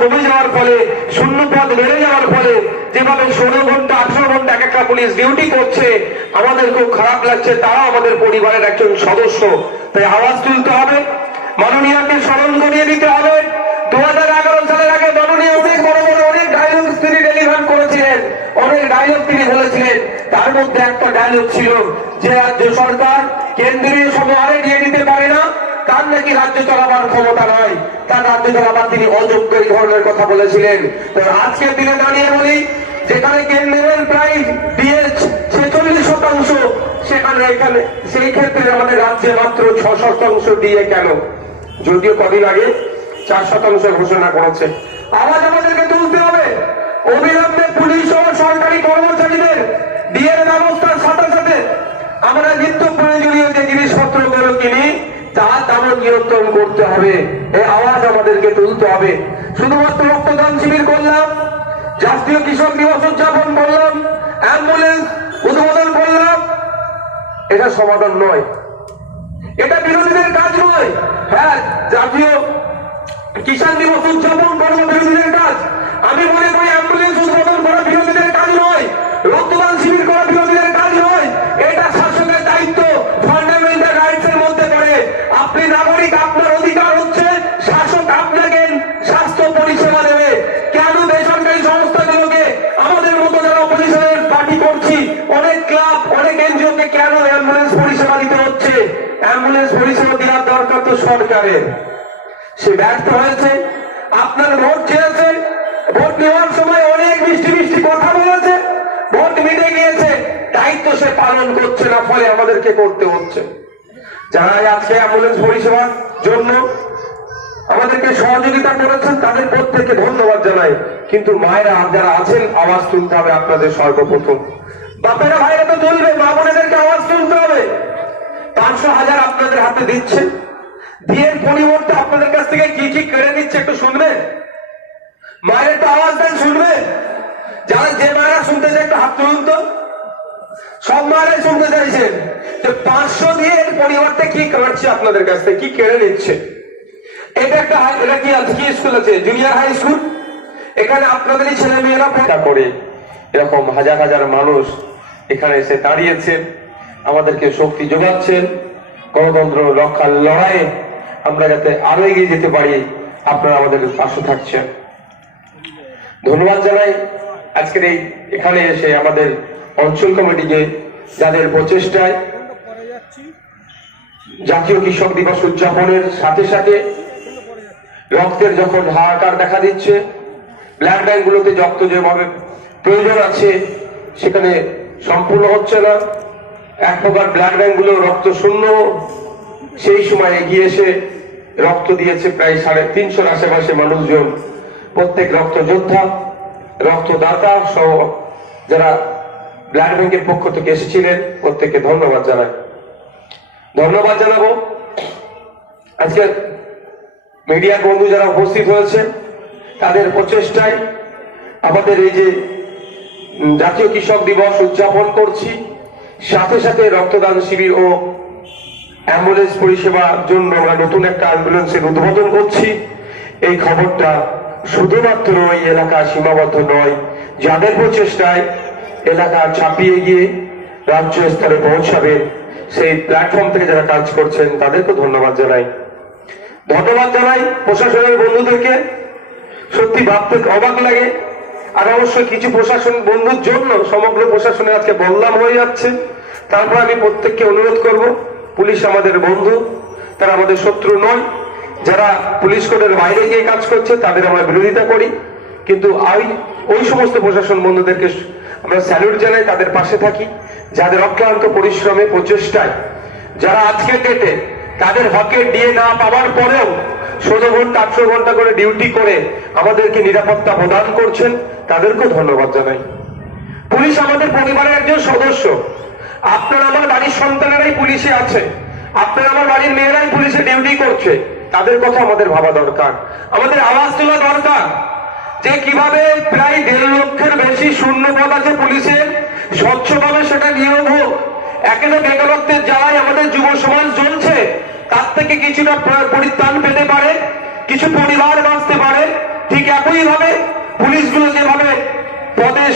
কমে যাওয়ার ফলে, শূন্য পদ বেড়ে যাওয়ার ফলে, যেভাবে ষোলো ঘণ্টা, আঠারো ঘণ্টা এক একটা পুলিশ ডিউটি করছে, আমাদের খুব খারাপ লাগছে, তারাও আমাদের পরিবারের একজন সদস্য। তাই আওয়াজ তুলতে হবে। মাননীয়কে স্মরণ করিয়ে দিতে হবে। দু হাজার এগারো সালের আগে মাননীয় অনেক বড় বড় অনেক ডায়লগ তিনি ডেলিভার করেছিলেন। অনেক ডায়লগ তিনি বলেছিলেন। তার মধ্যে একটা ডায়লগ ছিল যে রাজ্য সরকার কেন্দ্রীয় সময় নিয়ে নিতে পারে না। তার নাকি রাজ্য চালাবার ক্ষমতা নয়। তার রাজ্য চালাবার তিনি অযোগ্য এই ধরনের কথা বলেছিলেন। আজকের দিনে দাঁড়িয়ে বলি, যেখানে কেন্দ্রের প্রায় দিয়ে ছেচল্লিশ শতাংশ, সেখানে এখানে সেই ক্ষেত্রে আমাদের রাজ্যে মাত্র ছ শতাংশ দিয়ে কেন? যদিও কদিন আগে চার শতাংশ ঘোষণা করেছে। আওয়াজ আমাদেরকে তুলতে হবে। অবিলম্বে পুলিশ ও সরকারি কর্মচারীদের বিয়ের ব্যবস্থার সাথে সাথে আমরা নিত্য প্রয়োজনীয় যে জিনিসপত্রগুলো কিনি নিয়ন্ত্রণ করতে হবে। এই আওয়াজ আমাদেরকে তুলতে হবে। শুধুমাত্র রক্তদান শিবির করলাম, জাতীয় কৃষক দিবস উদযাপন করলাম, অ্যাম্বুলেন্স উদ্বোধন করলাম। এটা সমাধান নয়। এটা বিরোধীদের কাজ নয়। হ্যাঁ জাতীয় কিষাণ দিবস উদযাপন করব বিরোধীদের কাজ। আমি মনে করি অ্যাম্বুলেন্স উদ্বোধন করা বিরোধীদের কাজ নয় রক্তদান শিবির করা বিরোধীদের কাজ নয় এটা শাসকের দায়িত্ব ফান্ডামেন্টাল রাইটস এর মধ্যে পড়ে আপনি নাগরিক আপনার অধিকার হচ্ছে শাসক আপনাকে স্বাস্থ্য পরিষেবা দেবে। কেন বেসরকারি সংস্থাগুলোকে আমাদের মতো যারা অপোজিশনের পার্টি করছি, অনেক ক্লাব অনেক এনজিওকে কেন অ্যাম্বুলেন্স পরিষেবা দিতে হচ্ছে? অ্যাম্বুলেন্স পরিষেবা দেওয়ার দরকার তো সরকারের। সে ব্যর্থ হয়েছে, আপনার ভোট চেয়েছে ভোট নেওয়ার সময় অনেক মিষ্টি মিষ্টি কথা বলেছে, ভোট মিটে গিয়েছে। দায়িত্ব সে পালন করছে না, ফলে আমাদেরকে করতে হচ্ছে। যারা আজকে অ্যাম্বুলেন্স পরিষেবার জন্য। আমাদেরকে সহযোগিতা করেছেন, তাদের প্রত্যেককে ধন্যবাদ জানাই। কিন্তু মায়েরা যারা আছেন, আওয়াজ তুলতে হবে আপনাদের সর্বপ্রথম। বাপেরা, ভাইরা তো তুলবে মা বোনেদেরকে আওয়াজ তুলতে হবে। পাঁচশো হাজার আপনাদের হাতে দিচ্ছে। বিয়ের পরিবর্তে আপনাদের কাছ থেকে কি কি কেড়ে নিচ্ছে একটু শুনবেন মায়ের তো আওয়াজ দেন শুনবেন যারা যে মায়েরা শুনতে চায় একটু হাত তুলুন তো। সব মায়েরাই শুনতে চাইছেন। যে পাঁচশো দিয়ে এর পরিবর্তে কি কাটছে আপনাদের কাছ থেকে? কি কেড়ে নিচ্ছে? এটা একটা এটা কি কি স্কুল আছে? জুনিয়র হাই স্কুল এখানে আপনাদেরই ছেলে মেয়েরা পড়া করে। এরকম হাজার হাজার মানুষ এখানে এসে দাঁড়িয়েছে। আমাদেরকে শক্তি যোগাচ্ছেন। গণতন্ত্র রক্ষার লড়াইয়ে আমরা যাতে আরও এগিয়ে যেতে পারি, আপনারা আমাদের পাশে থাকছেন। ধন্যবাদ জানাই। আজকের এই এখানে এসে আমাদের অঞ্চল কমিটিকে যাদের প্রচেষ্টায় জাতীয় কৃষক দিবস উদযাপনের সাথে সাথে রক্তের যখন হাহাকার দেখা দিচ্ছে, ব্ল্যাক ব্যাংক গুলোতে রক্ত যেভাবে প্রয়োজন আছে সেখানে সম্পূর্ণ হচ্ছে না। এক প্রকার ব্লাড ব্যাংকগুলো রক্ত শূন্য। সেই সময় এগিয়ে এসে রক্ত দিয়েছে প্রায় সাড়ে তিনশোর আশেপাশে মানুষজন, প্রত্যেক রক্ত যোদ্ধা রক্তদাতা সহ যারা ব্লাড ব্যাংকের পক্ষ থেকে এসেছিলেন। প্রত্যেককে ধন্যবাদ জানাই। ধন্যবাদ জানাব। আজকে মিডিয়ার বন্ধু যারা উপস্থিত হয়েছে তাদের প্রচেষ্টায় আমাদের এই যে জাতীয় কৃষক দিবস উদযাপন করছি, সাথে সাথে রক্তদান শিবির ও অ্যাম্বুলেন্স পরিষেবার জন্য আমরা নতুন একটা অ্যাম্বুলেন্সের উদ্বোধন করছি। এই খবরটা শুধুমাত্র এই এলাকা সীমাবদ্ধ নয়, যাদের প্রচেষ্টায় এলাকা ছাপিয়ে গিয়ে রাজ্য স্তরে পৌঁছাবে সেই প্ল্যাটফর্ম থেকে যারা কাজ করছেন তাদেরকে ধন্যবাদ জানাই। ধন্যবাদ জানাই প্রশাসনের বন্ধুদেরকে। সত্যি ভাবতে অবাক লাগে। আর অবশ্যই কিছু প্রশাসন বন্ধুর জন্য সমগ্র প্রশাসনে আজকে বদনাম হয়ে যাচ্ছে। তারপর আমি প্রত্যেককে অনুরোধ করব, পুলিশ আমাদের বন্ধু, তারা আমাদের শত্রু নয়। যারা পুলিশ কোডের বাইরে গিয়ে কাজ করছে, তাদের আমরা বিরোধিতা করি। কিন্তু ওই সমস্ত প্রশাসন বন্ধুদেরকে আমরা স্যালুট জানাই তাদের পাশে থাকি, যাদের অক্লান্ত পরিশ্রমে, প্রচেষ্টায়। যারা আজকে ডেটে তাদের হকের ডিএ না পাওয়ার পরেও ষোলো ঘণ্টা আটশো ঘণ্টা করে ডিউটি করে আমাদেরকে নিরাপত্তা প্রদান করছেন, তাদেরকেও ধন্যবাদ জানাই। পুলিশ আমাদের পরিবারের একজন সদস্য। আপনার আমার বাড়ির সন্তানেরাই পুলিশে আছে। আপনার আমার বাড়ির মেয়েরাই পুলিশে ডিউটি করছে। তাদের কথা আমাদের ভাবা দরকার। আমাদের আওয়াজ তোলা দরকার। যে কীভাবে প্রায় দেড় লক্ষের বেশি শূন্য পদ আছে পুলিশের স্বচ্ছভাবে সেটা নিয়োগ হোক একেবারে বেকারত্বের জ্বালায় আমাদের যুব সমাজ জ্বলছে। তার থেকে কিছুটা পরিত্রাণ পেতে পারে, কিছু পরিবার বাঁচতে পারে। ঠিক একই ভাবে পুলিশগুলো যেভাবে প্রদেশ